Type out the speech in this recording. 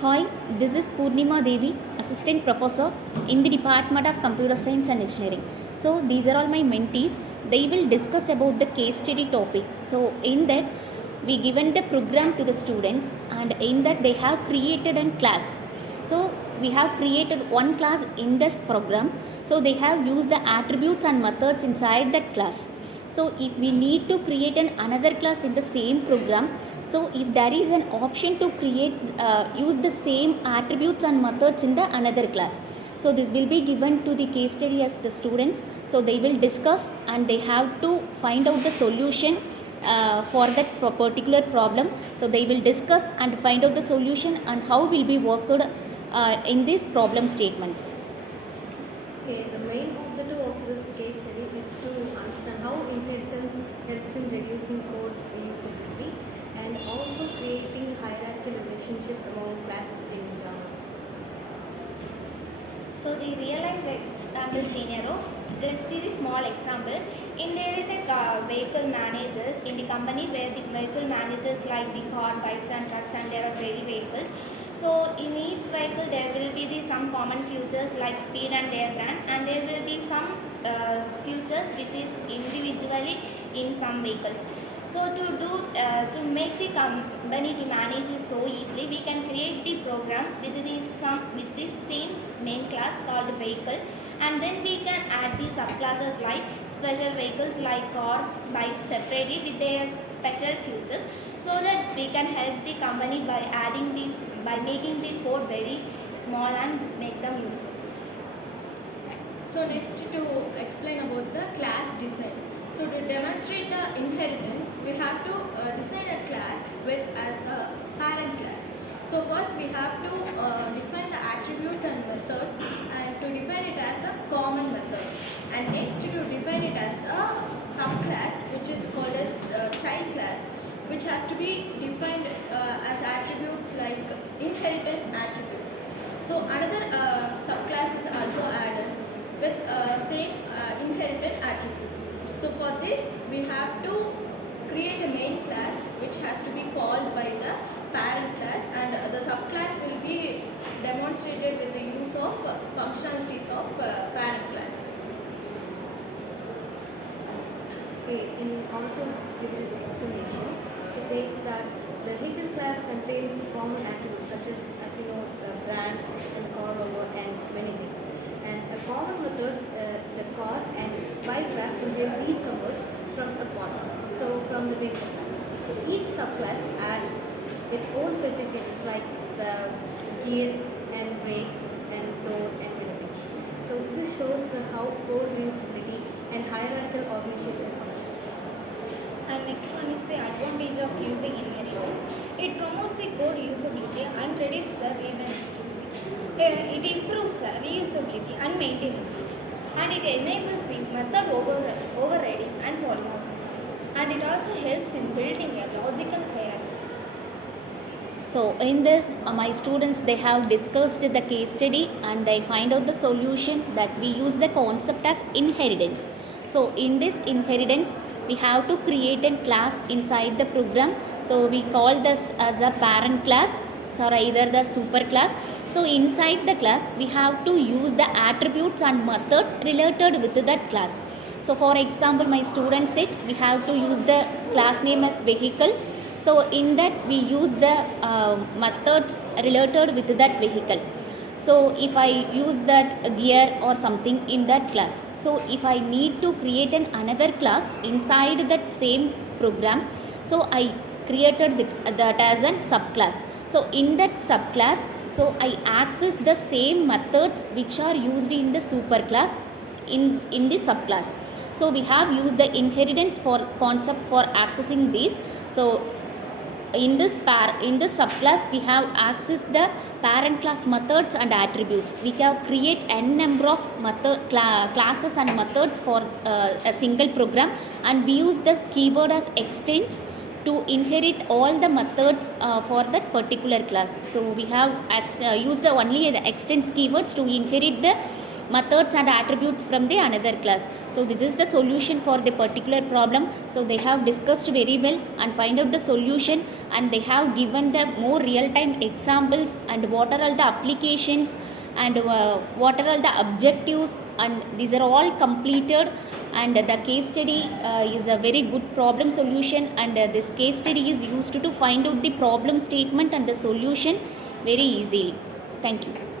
Hi, this is Purnima Devi, Assistant Professor in the Department of Computer Science and Engineering. So, these are all my mentees. They will discuss about the case study topic. So, in that, we given the program to the students, and in that they have created a class. So, we have created one class in this program. So, they have used the attributes and methods inside that class. So, if we need to create another class in the same program, so if there is an option to create use the same attributes and methods in the another class, so this will be given to the case study as the students. So they will discuss and they have to find out the solution for that particular problem. So they will discuss and find out the solution and how will be worked in these problem statements. Okay, the main objective of this case study is to understand how inheritance helps in reducing code reusability and also creating hierarchical relationship among classes in Java. So the real life example scenario is the small example. In there is a vehicle managers in the company where the vehicle managers like the car, bikes and trucks, and there are very vehicles. So in each vehicle there will be some common features like speed and air brand, and there will be some features which is individually in some vehicles. So to make the company to manage it so easily, we can create the program with the same main class called vehicle, and then we can add the subclasses like special vehicles like car, bikes separately with their special features, so that we can help the company by making the code very small and make them useful. So next to explain about the class design. So to demonstrate the inheritance, we have to design a class with as a parent class. So first we have to define the attributes and methods, and to define it as a common method. And next to define it as a subclass, which is called as child class, which has to be defined as attributes like inherited attributes. So another subclass is also added with same inherited attributes. So for this we have to create a main class which has to be called by the parent class, and the subclass will be demonstrated with the use of functionalities of parent class. Okay, in order to give this explanation, it says that the vehicle class contains common attributes such as we know brand and car logo and many things. And a common method, the car and bike class contain these numbers from a quad. So from the vehicle class. So each subclass adds its own specifications like the gear and brake and door and many things. So this shows the how code reusability and hierarchical organization functions. And next one is the advantage of using inheritance. It promotes the code usability and reduces the redundancy. It improves the reusability and maintainability. And it enables the method overriding and polymorphisms. And it also helps in building a logical hierarchy. So in this, my students, they have discussed the case study and they find out the solution that we use the concept as inheritance. So in this inheritance, we have to create a class inside the program. So we call this as a parent class or either the super class. So inside the class, we have to use the attributes and methods related with that class. So for example, my student said we have to use the class name as vehicle. So in that we use the methods related with that vehicle. So if I use that gear or something in that class, so if I need to create another class inside that same program, so I created that as a subclass. So in that subclass, so I access the same methods which are used in the superclass in the subclass. So we have used the inheritance for concept for accessing these. So in this subclass we have accessed the parent class methods and attributes. We can create n number of classes and methods for a single program, and we use the keyword as extends to inherit all the methods for that particular class. So we have used only the extends keywords to inherit the methods and attributes from the another class. So this is the solution for the particular problem. So they have discussed very well and find out the solution, and they have given the more real time examples and what are all the applications and what are all the objectives, and these are all completed. And the case study is a very good problem solution, and this case study is used to find out the problem statement and the solution very easily. Thank you.